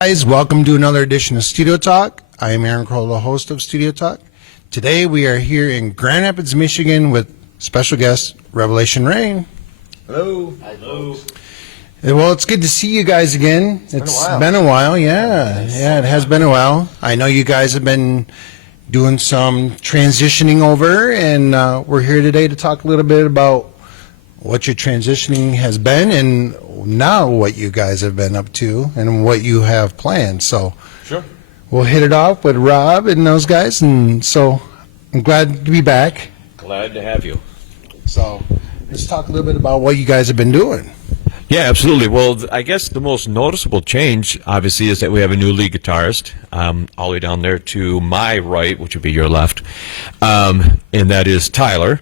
Guys, welcome to another edition of Studio Talk. I am Aaron Kroll, the host of Studio Talk. Today we are here in Grand Rapids, Michigan with special guest Revelation Rain. Hello. Hi, hello. Well, it's good to see you guys again. It's been a while, yeah. Yeah, it has been a while. I know you guys have been doing some transitioning over, and we're here today to talk a little bit about what your transitioning has been and now what you guys have been up to and what you have planned. So Sure. we'll hit it off with Rob and those guys, and so I'm glad to be back. Glad to have you. So let's talk a little bit about what you guys have been doing. Yeah, absolutely. Well, I guess the most noticeable change, obviously, is that we have a new lead guitarist, all the way down there to my right, which would be your left, and that is Tyler.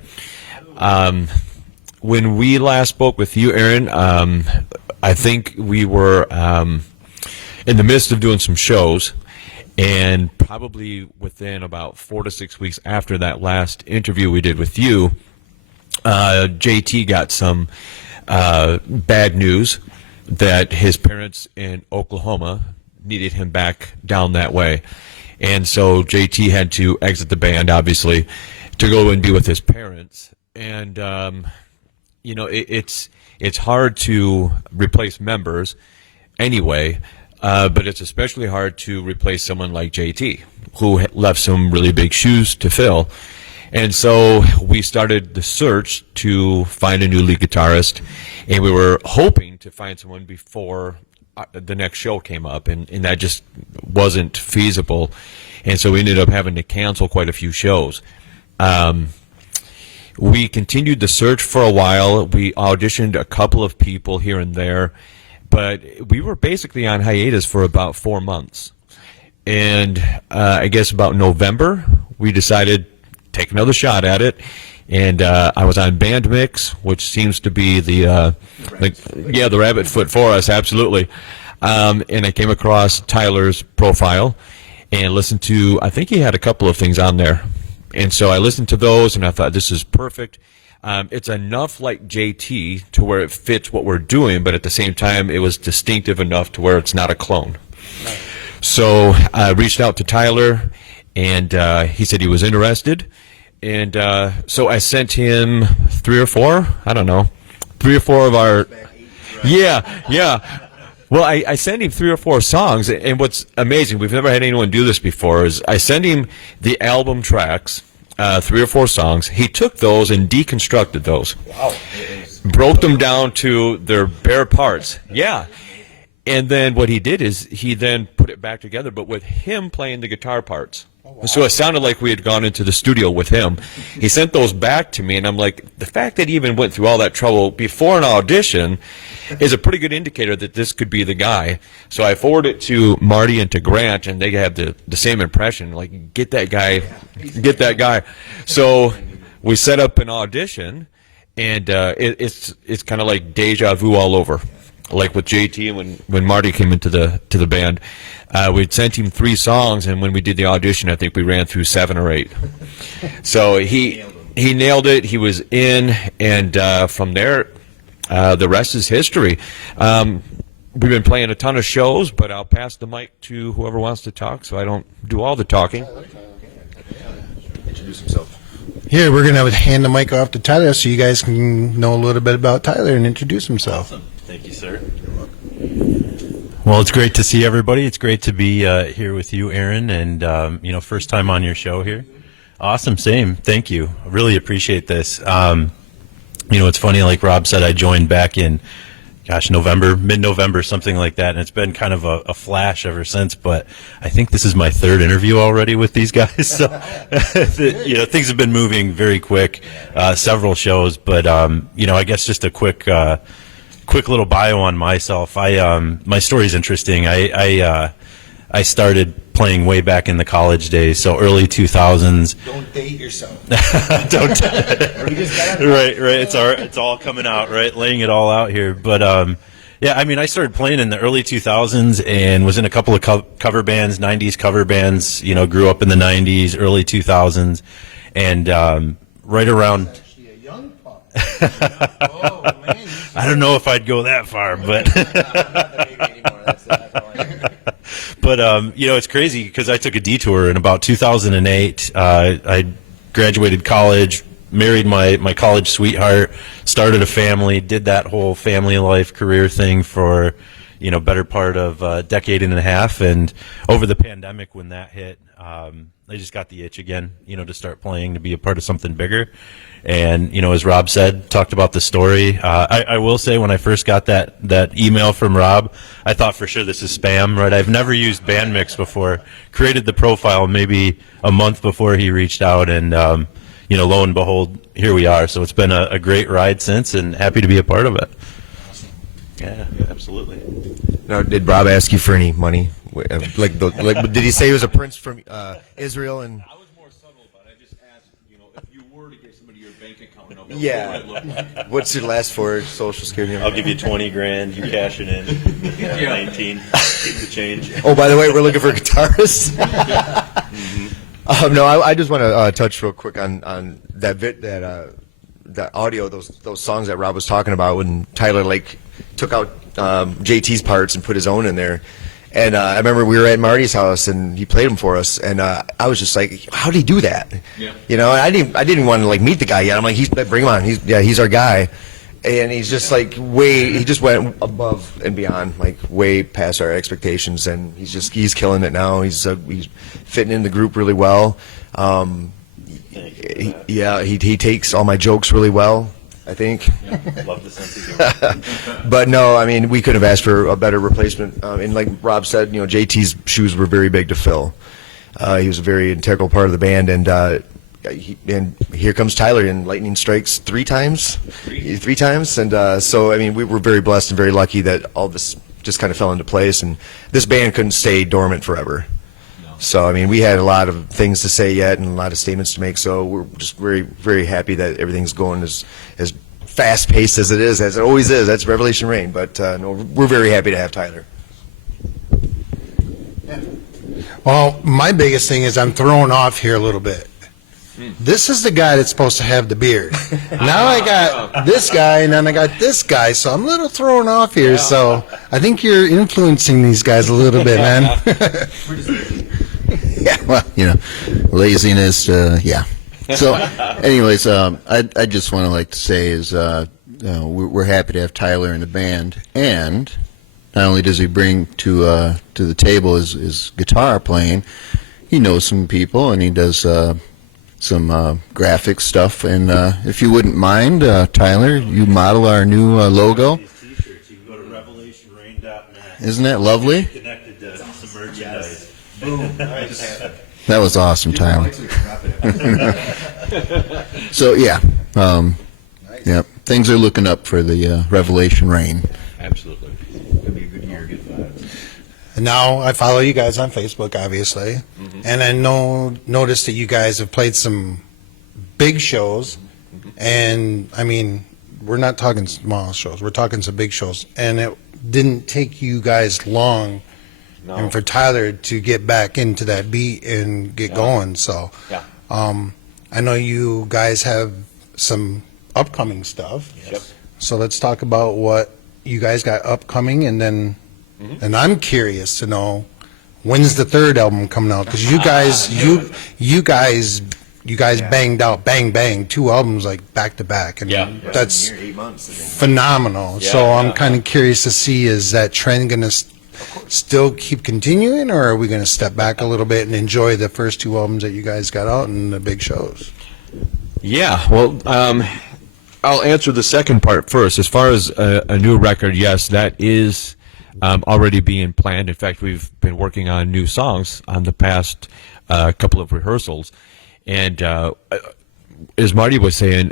When we last spoke with you, Aaron, I think we were in the midst of doing some shows, and probably within about 4 to 6 weeks after that last interview we did with you, JT got some bad news that his parents in Oklahoma needed him back down that way. And so JT had to exit the band, obviously, to go and be with his parents. And you know, it's hard to replace members anyway, but it's especially hard to replace someone like JT, who left some really big shoes to fill. And so we started the search to find a new lead guitarist, and we were hoping to find someone before the next show came up, and that just wasn't feasible. And so we ended up having to cancel quite a few shows. We continued the search for a while. We auditioned a couple of people here and there, but we were basically on hiatus for about 4 months. And I guess about November, we decided take another shot at it. And I was on Band Mix, which seems to be the rabbit foot for us, absolutely. And I came across Tyler's profile and listened to, I think he had a couple of things on there. And so I listened to those, and I thought, this is perfect. It's enough like JT to where it fits what we're doing, but at the same time, it was distinctive enough to where it's not a clone. Right. So I reached out to Tyler, and he said he was interested. And so I sent him 3 or 4, I don't know, 3 or 4 of our, yeah. Well, I sent him 3 or 4 songs, and what's amazing, we've never had anyone do this before, is I sent him the album tracks, 3 or 4 songs. He took those and deconstructed those. Wow. Broke them down to their bare parts. Yeah. And then what he did is he then put it back together, but with him playing the guitar parts. Wow. So it sounded like we had gone into the studio with him. He sent those back to me, and I'm like, the fact that he even went through all that trouble before an audition is a pretty good indicator that this could be the guy. So I forwarded it to Marty and to Grant, and they had the same impression, like, get that guy. So we set up an audition, and it's kind of like deja vu all over. Like with JT, when Marty came into the band, we'd sent him 3 songs, and when we did the audition, I think we ran through 7 or 8. So he nailed it. He was in, and from there, the rest is history. We've been playing a ton of shows, but I'll pass the mic to whoever wants to talk, so I don't do all the talking. Introduce himself. Here, we're going to hand the mic off to Tyler so you guys can know a little bit about Tyler and introduce himself. Awesome. Thank you, sir. Well, it's great to see everybody. It's great to be here with you, Aaron, and first time on your show here. Awesome, same. Thank you. I really appreciate this. It's funny, like Rob said, I joined back in, mid-November, something like that, and it's been kind of a flash ever since, but I think this is my 3rd interview already with these guys, so, things have been moving very quick, several shows, but, I guess just a quick little bio on myself. My story is interesting. I started playing way back in the college days, so early 2000s. Don't date yourself. Don't. Right. It's all coming out, right? Laying it all out here. But I started playing in the early 2000s and was in a couple of cover bands, 90s cover bands. Grew up in the 90s, early 2000s, and right around. Oh, man. I don't know if I'd go that far, but But it's crazy because I took a detour in about 2008. I graduated college, married my college sweetheart, started a family, did that whole family life career thing for better part of a decade and a half. And over the pandemic, when that hit, I just got the itch again, to start playing, to be a part of something bigger. And, as Rob said, talked about the story. I will say when I first got that email from Rob, I thought for sure this is spam, right? I've never used Bandmix before. Created the profile maybe a month before he reached out, and, lo and behold, here we are. So it's been a great ride since, and happy to be a part of it. Yeah, absolutely. Now, did Rob ask you for any money? Did he say he was a prince from Israel? And I was more subtle, but I just asked, if you were to give somebody your bank account number, yeah, what would it look like? What's your last four social security number? I'll give you 20 grand. You cash it in. 19. Keep the change. Oh, by the way, we're looking for guitarists. No, I just want to touch real quick on that audio, those songs that Rob was talking about when Tyler took out JT's parts and put his own in there. And I remember we were at Marty's house and he played them for us, and I was just like, "How did he do that?" Yeah. And I didn't want to meet the guy yet. I'm like, "Bring him on. He's our guy." And he's just he just went above and beyond, way past our expectations, and he's killing it now. He's fitting in the group really well. He takes all my jokes really well, I think. Yeah, love the sense of humor. But no, we couldn't have asked for a better replacement. And like Rob said, JT's shoes were very big to fill. He was a very integral part of the band, and here comes Tyler, and lightning strikes three times, and so we were very blessed and very lucky that all this just kind of fell into place, and this band couldn't stay dormant forever. So we had a lot of things to say yet and a lot of statements to make. So we're just very, very happy that everything's going as fast paced as it always is. That's Revelation Rain. But no, we're very happy to have Tyler. Well, my biggest thing is I'm thrown off here a little bit. This is the guy that's supposed to have the beard. Now I got this guy, and then I got this guy, so I'm a little thrown off here. Yeah. So I think you're influencing these guys a little bit, man. Yeah, well, laziness, yeah. So, anyways, I just want to say is we're happy to have Tyler in the band, and not only does he bring to the table his guitar playing, he knows some people, and he does some graphic stuff. And if you wouldn't mind, Tyler, you model our new logo. These t-shirts, you can go to revelationrain.net. Isn't that lovely? Connected to some merchandise. Boom. That was awesome, Tyler. So yeah, things are looking up for the Revelation Rain. Absolutely. It's gonna be a good year. Good vibes. And now I follow you guys on Facebook, obviously, and I noticed that you guys have played some big shows, and we're not talking small shows, we're talking some big shows, and it didn't take you guys long. No. And for Tyler to get back into that beat and get going. So I know you guys have some upcoming stuff. Yep. So let's talk about what you guys got upcoming, and then and I'm curious to know when's the third album coming out, because you guys banged out bang 2 albums back to back, and that's 8 months, I think. Phenomenal. Yeah, so I'm kind of curious to see, is that trend going to still keep continuing, or are we going to step back a little bit and enjoy the first 2 albums that you guys got out and the big shows? Yeah, well, I'll answer the second part first. As far as a new record, yes, that is already being planned. In fact, we've been working on new songs on the past couple of rehearsals. And as Marty was saying,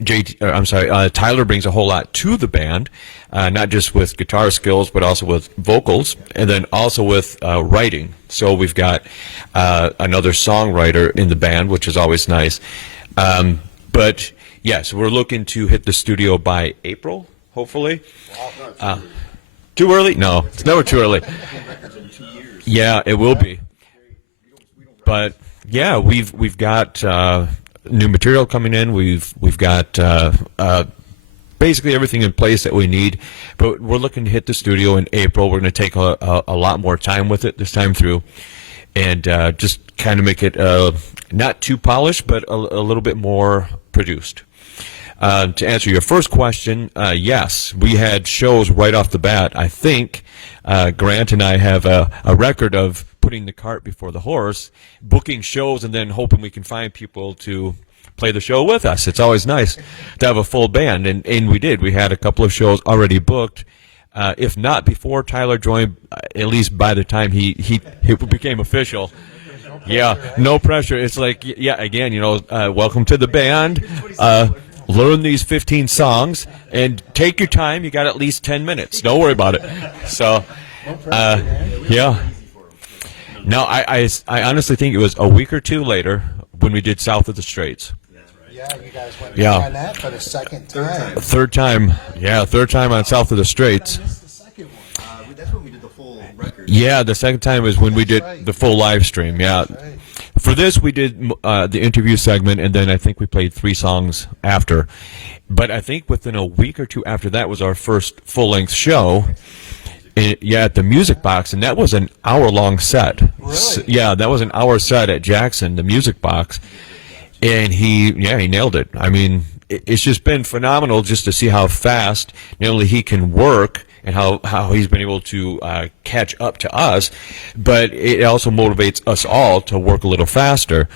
Tyler brings a whole lot to the band, not just with guitar skills, but also with vocals, and then also with writing. So we've got another songwriter in the band, which is always nice. But yes, we're looking to hit the studio by April, hopefully. Too early? No, it's never too early. Yeah, it will be. But yeah, we've got new material coming in. We've got basically everything in place that we need. But we're looking to hit the studio in April. We're going to take a lot more time with it this time through, and just kind of make it not too polished, but a little bit more produced. To answer your first question, yes, we had shows right off the bat. I think Grant and I have a record of putting the cart before the horse, booking shows, and then hoping we can find people to play the show with us. It's always nice to have a full band, and we did. We had a couple of shows already booked. If not before Tyler joined, at least by the time he became official. Yeah, no pressure. It's like, yeah, again, welcome to the band. Learn these 15 songs and take your time. You got at least 10 minutes. Don't worry about it. So, yeah. No, I honestly think it was a week or two later when we did South of the Straits. Yeah, you guys went Yeah. on that for the second time. Third time on South of the Straits. That's when we did the full record. Yeah, the second time was when we did the full live stream. Yeah. For this, we did the interview segment, and then I think we played 3 songs after. But I think within a week or two after that was our first full-length show. At the Music Box, and that was an hour-long set. Really? Yeah, that was an hour set at Jackson, the Music Box, and he nailed it. I mean, it's just been phenomenal just to see how fast not only he can work and how he's been able to catch up to us, but it also motivates us all to work a little faster.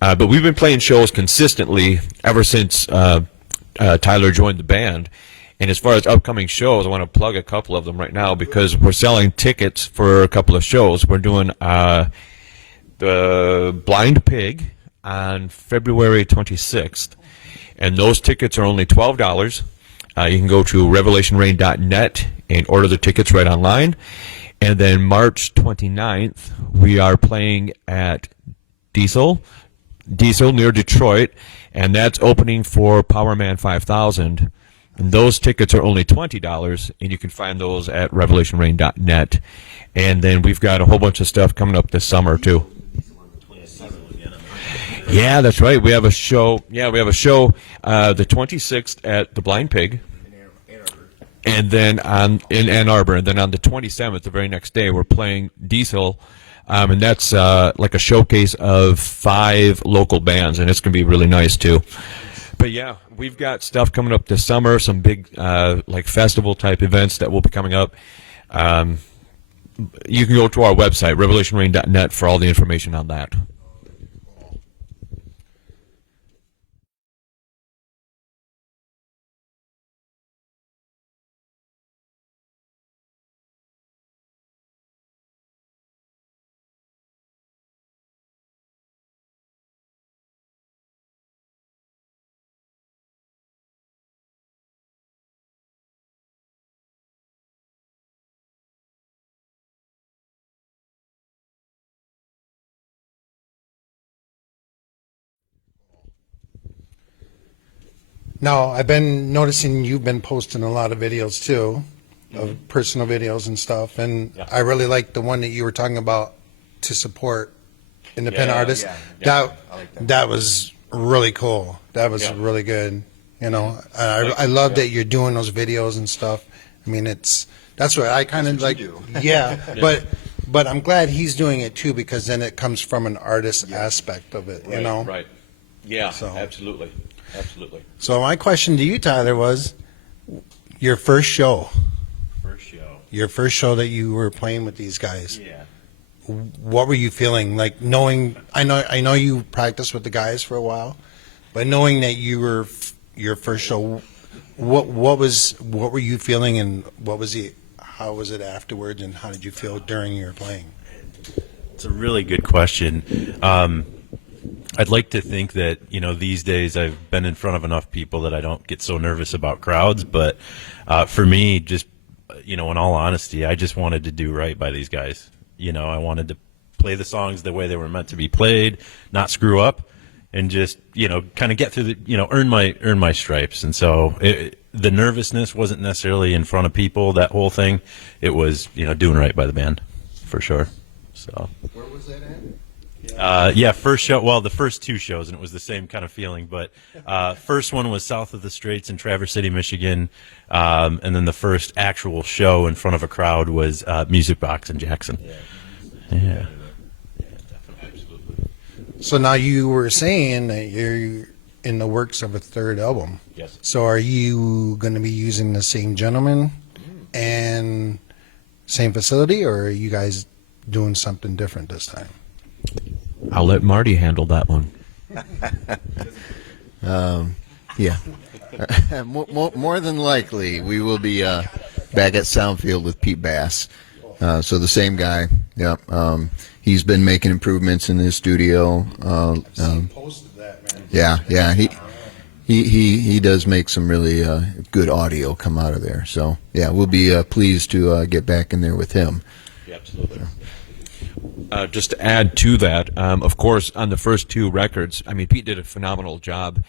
But we've been playing shows consistently ever since Tyler joined the band. And as far as upcoming shows, I want to plug a couple of them right now because we're selling tickets for a couple of shows. We're doing the Blind Pig on February 26th, and those tickets are only $12. You can go to revelationrain.net and order the tickets right online. And then March 29th, we are playing at Diesel near Detroit, and that's opening for Power Man 5000. And those tickets are only $20, and you can find those at revelationrain.net. And then we've got a whole bunch of stuff coming up this summer, too. Yeah, that's right. We have a show. Yeah, we have a show the 26th at the Blind Pig. And then in Ann Arbor. And then on the 27th, the very next day, we're playing Diesel. And that's like a showcase of 5 local bands, and it's going to be really nice, too. But yeah, we've got stuff coming up this summer, some big like festival type events that will be coming up. You can go to our website, revelationrain.net, for all the information on that. Now, I've been noticing you've been posting a lot of videos too, of personal videos and stuff, and Yeah. I really like the one that you were talking about to support independent Yeah, artists. yeah, That I like that. that was really cool. That was Yeah. really good. I love that you're doing those videos and stuff. I mean, that's what I kind of That's what like. you Yeah, but I'm glad he's doing it too because then it comes from an artist aspect of it. Right. Yeah, So- absolutely. So my question to you, Tyler, was your first show. First show. Your first show that you were playing with these guys. Yeah. What were you feeling like? Knowing, I know you practiced with the guys for a while, but knowing that you were your first show, what were you feeling, and how was it afterwards, and how did you feel during your playing? It's a really good question. I'd like to think that, these days I've been in front of enough people that I don't get so nervous about crowds. But for me, just, in all honesty, I just wanted to do right by these guys. I wanted to play the songs the way they were meant to be played, not screw up, and just, kind of get through the, earn my stripes. And so the nervousness wasn't necessarily in front of people, that whole thing. It was, doing right by the band, for sure. So. Where was that at? Yeah, first show. Well, the first two shows, and it was the same kind of feeling. But first one was south of the Straits in Traverse City, Michigan, and then the first actual show in front of a crowd was Music Box in Jackson. Yeah. So now you were saying that you're in the works of a third album. Yes. So are you going to be using the same gentleman and same facility, or are you guys doing something different this time? I'll let Marty handle that one. Yeah. More than likely, we will be back at Soundfield with Pete Bass. So the same guy. Yep. He's been making improvements in his studio. Posted that, man. Yeah. He does make some really good audio come out of there. So yeah, we'll be pleased to get back in there with him. Yeah, absolutely. Just to add to that, of course, on the first two records, I mean, Pete did a phenomenal job,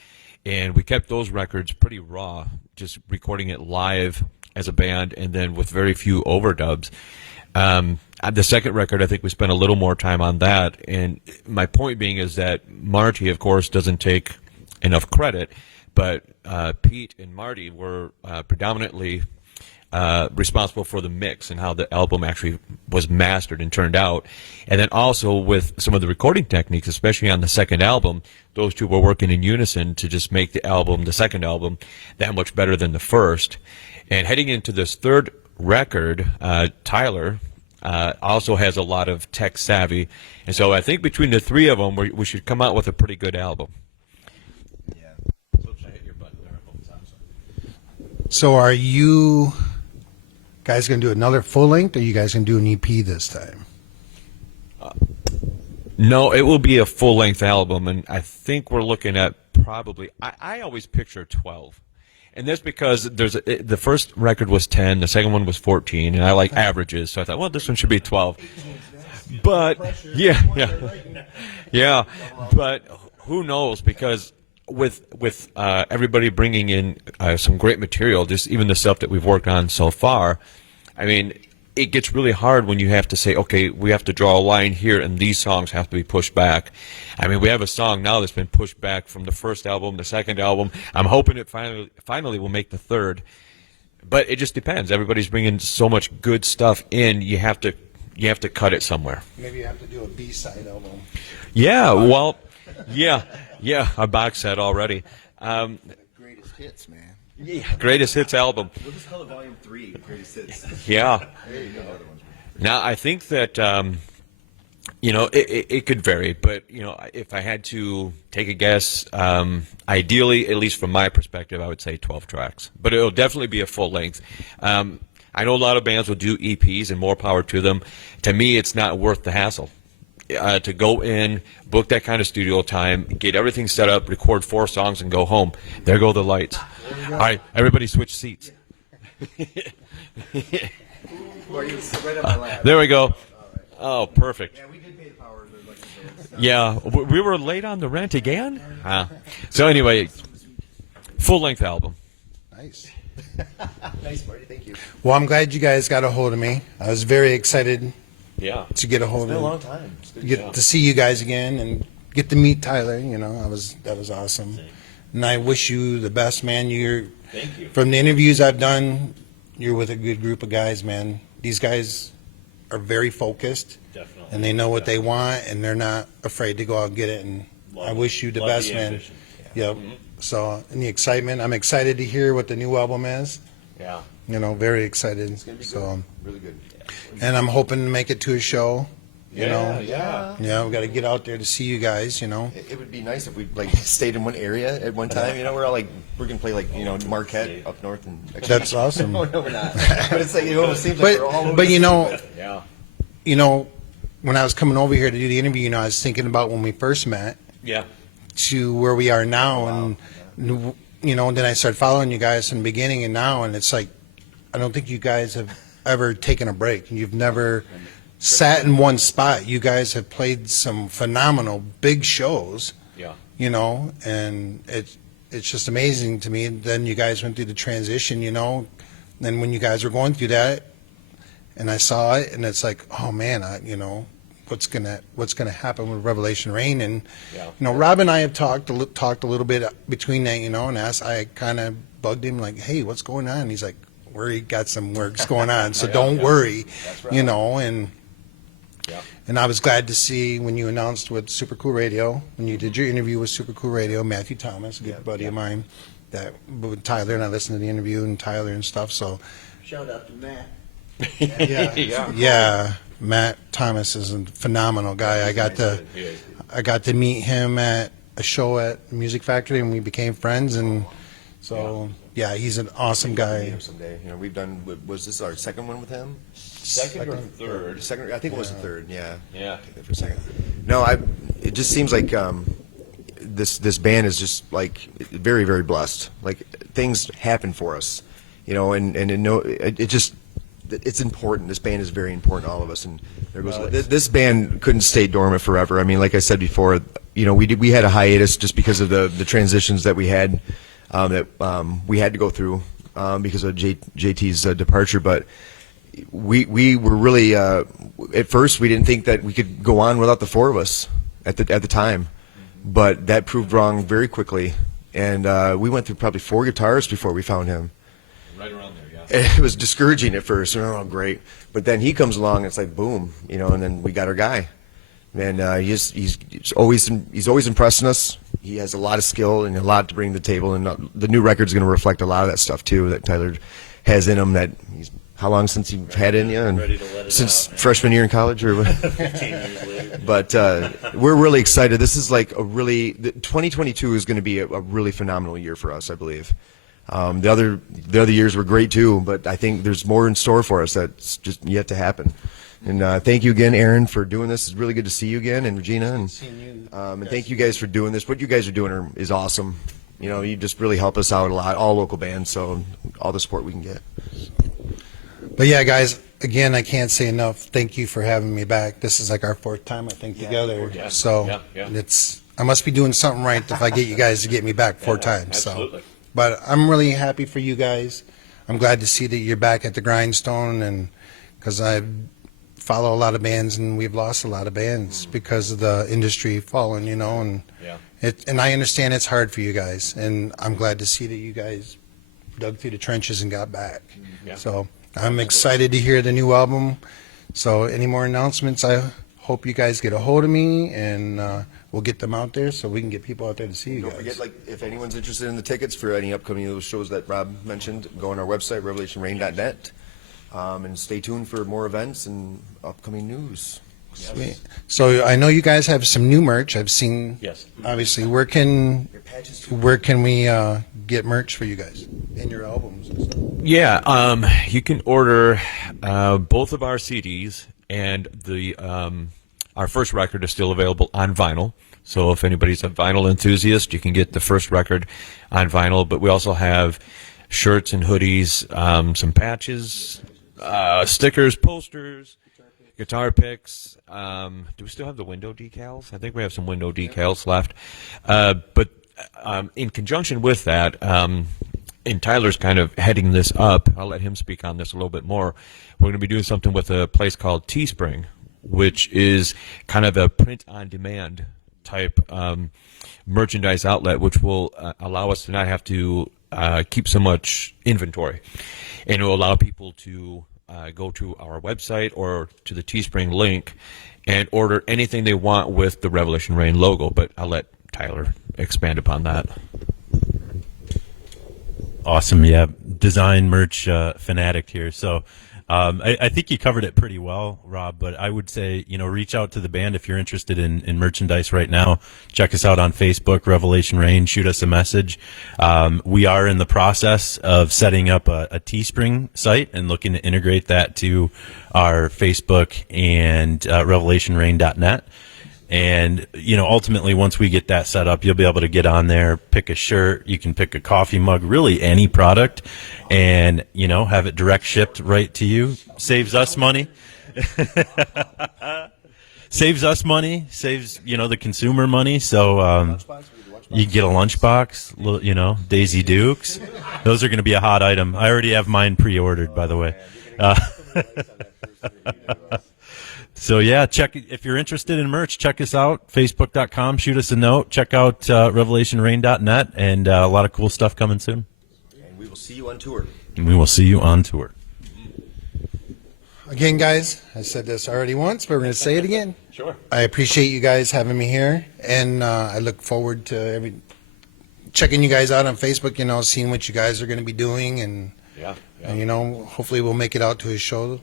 and we kept those records pretty raw, just recording it live as a band, and then with very few overdubs. The second record, I think we spent a little more time on that, and my point being is that Marty, of course, doesn't take enough credit, but Pete and Marty were predominantly responsible for the mix and how the album actually was mastered and turned out. And then also with some of the recording techniques, especially on the second album, those two were working in unison to just make the album, the second album, that much better than the first. And heading into this third record, Tyler also has a lot of tech savvy. And so I think between the three of them, we should come out with a pretty good album. So are you guys going to do another full length, or are you guys going to do an EP this time? No, it will be a full-length album, and I think we're looking at probably, I always picture 12. And that's because the first record was 10, the second one was 14, and I like averages, so I thought, well, this one should be 12. But, yeah, but who knows, because with everybody bringing in some great material, just even the stuff that we've worked on so far, I mean, it gets really hard when you have to say, okay, we have to draw a line here, and these songs have to be pushed back. I mean, we have a song now that's been pushed back from the first album, the second album. I'm hoping it finally will make the third, but it just depends. Everybody's bringing so much good stuff in. You have to cut it somewhere. Maybe you have to do a B-side album. Yeah, well, yeah, a box set already. Greatest hits, man. Yeah, greatest hits album. We'll just call it Volume 3, Greatest Hits. Yeah. Now, I think that, it could vary, but, if I had to take a guess, ideally, at least from my perspective, I would say 12 tracks. But it'll definitely be a full length. I know a lot of bands will do EPs, and more power to them. To me, it's not worth the hassle. To go in, book that kind of studio time, get everything set up, record 4 songs, and go home. There go the lights. All right, everybody switch seats. There we go. Oh, perfect. Yeah, we did pay the power. Yeah, we were late on the rent again? So anyway, full-length album. Nice. Nice, Marty. Thank you. Well, I'm glad you guys got a hold of me. I was very excited Yeah. to get a hold It's been a of long time. It's good. get to see you guys again and get to meet Tyler. That was awesome. And I wish you the best, man. Thank you. From the interviews I've done, you're with a good group of guys, man. These guys are very focused. Definitely. And they know what they want, and they're not afraid to go out and get it. And I wish you the best, man. Yep. So, and the excitement, I'm excited to hear what the new album is. Yeah. Very excited. It's going to be So, good. Really good. and I'm hoping to make it to a show. Yeah. Yeah, we got to get out there to see you guys. It would be nice if we stayed in one area at one time. We're all we're gonna play Marquette up north and. That's awesome. No, we're not. But it's it almost seems like we're all over. But Yeah. when I was coming over here to do the interview, I was thinking about when we first met Yeah. to where we are now, and then I started following you guys in the beginning and now, and it's like I don't think you guys have ever taken a break. You've never sat in one spot. You guys have played some phenomenal big shows. Yeah. And it's just amazing to me. Then you guys went through the transition, and when you guys were going through that, and I saw it, and it's like, oh man, go what's gonna happen with Revelation Rain. And Rob and I have talked a little bit between that, and I kind of bugged him like, hey, what's going on? And he's like, we got some works going on, so don't worry, and I was glad to see when you announced with Super Cool Radio, when you did your interview with Super Cool Radio, Matthew Thomas, a good buddy of mine, that with Tyler, and I listened to the interview and Tyler and stuff. So Shout out to Matt. yeah, Matt Thomas is a phenomenal guy. I got to meet him at a show at Music Factory, and we became friends. And so he's an awesome guy. Someday, we've done. Was this our second one with him? Second or third? Second, I think it was the third. Yeah. Yeah. For a second. No, it just seems like this band is just like very, very blessed. Like things happen for us, it's important. This band is very important to all of us, and this band couldn't stay dormant forever. I mean, like I said before, we had a hiatus just because of the transitions that we had we had to go through because of JT's departure, but. We were really at first we didn't think that we could go on without the four of us at the time, but that proved wrong very quickly, and we went through probably 4 guitarists before we found him. Right around there, yeah. It was discouraging at first. Oh, great! But then he comes along, and it's like boom, and then we got our guy, and he's always impressing us. He has a lot of skill and a lot to bring to the table, and the new record's going to reflect a lot of that stuff too that Tyler has in him. That he's. How long since you've had in you? And since freshman year in college, or 15 years later. But we're really excited. This is like 2022 is going to be a really phenomenal year for us, I believe. The other years were great too, but I think there's more in store for us that's just yet to happen. And thank you again, Aaron, for doing this. It's really good to see you again, and Regina, and thank you guys for doing this. What you guys are doing is awesome. You just really help us out a lot, all local bands, so all the support we can get. But yeah, guys, again, I can't say enough. Thank you for having me back. This is like our 4th time, I think, together. Yeah. So I must be doing something right if I get you guys to get me back 4 times. Absolutely. So, but I'm really happy for you guys. I'm glad to see that you're back at the grindstone, and because I follow a lot of bands, and we've lost a lot of bands because of the industry falling, and and I understand it's hard for you guys, and I'm glad to see that you guys dug through the trenches and got back. Yeah. So. I'm excited to hear the new album. So any more announcements, I hope you guys get a hold of me, and we'll get them out there so we can get people out there to see you Don't guys. forget, if anyone's interested in the tickets for any upcoming of those shows that Rob mentioned, go on our website, revelationrain.net, and stay tuned for more events and upcoming news. Sweet. So I know you guys have some new merch. I've seen. Yes. Obviously, where can we get merch for you guys and your albums and stuff? Yeah, you can order both of our CDs, and our first record is still available on vinyl. So if anybody's a vinyl enthusiast, you can get the first record on vinyl. But we also have shirts and hoodies, some patches, stickers, posters, guitar picks. Do we still have the window decals? I think we have some window decals left. But in conjunction with that, and Tyler's kind of heading this up, I'll let him speak on this a little bit more. We're going to be doing something with a place called Teespring, which is kind of a print-on-demand type merchandise outlet, which will allow us to not have to keep so much inventory. And it will allow people to go to our website or to the Teespring link and order anything they want with the Revelation Rain logo. But I'll let Tyler expand upon that. Awesome, yeah. Design merch fanatic here. So I think you covered it pretty well, Rob, but I would say, reach out to the band if you're interested in merchandise right now. Check us out on Facebook, Revelation Rain. Shoot us a message. We are in the process of setting up a Teespring site and looking to integrate that to our Facebook and revelationrain.net. And, ultimately, once we get that set up, you'll be able to get on there, pick a shirt, you can pick a coffee mug, really any product, and, have it direct shipped right to you. Saves us money. Saves us money, saves, the consumer money. So you get a lunchbox, Daisy Dukes. Those are going to be a hot item. I already have mine pre-ordered, by the way. So yeah, check if you're interested in merch. Check us out, Facebook.com. Shoot us a note. Check out RevelationRain.net, and a lot of cool stuff coming soon. And we will see you on tour. And we will see you on tour. Again, guys, I said this already once, but we're going to say it again. Sure. I appreciate you guys having me here, and I look forward to checking you guys out on Facebook, seeing what you guys are going to be doing, and hopefully we'll make it out to a show.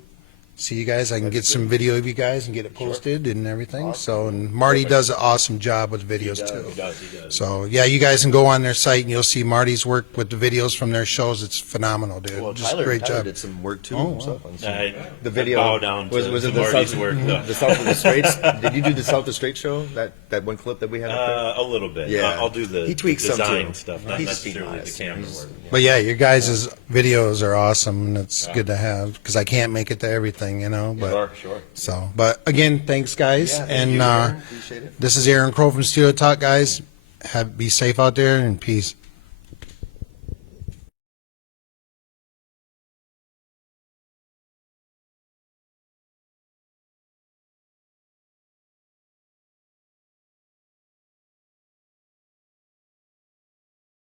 See you guys. I can get some video of you guys and get it posted and everything. Awesome. So, and Marty does an awesome job with videos too. He does. So, yeah, you guys can go on their site and you'll see Marty's work with the videos from their shows. It's phenomenal, dude. Well, Just Tyler, great Tyler job. did some work too. Oh, himself on some- I the video bow down was to it Marty's the work, though. the South of the Straits? Did you do the South of the Straits show? That one clip that we had up A little bit. Yeah. I'll do the He tweaks some, design too. stuff, not He's just being necessarily the honest. camera He's- work. But yeah, your guys' videos are awesome, and it's good to have because I can't make it to everything, But Sure. so, but again, thanks, guys, Yeah, thank and you, Aaron. Appreciate it. this is Aaron Kroll from Studio Talk, guys. Be safe out there and peace.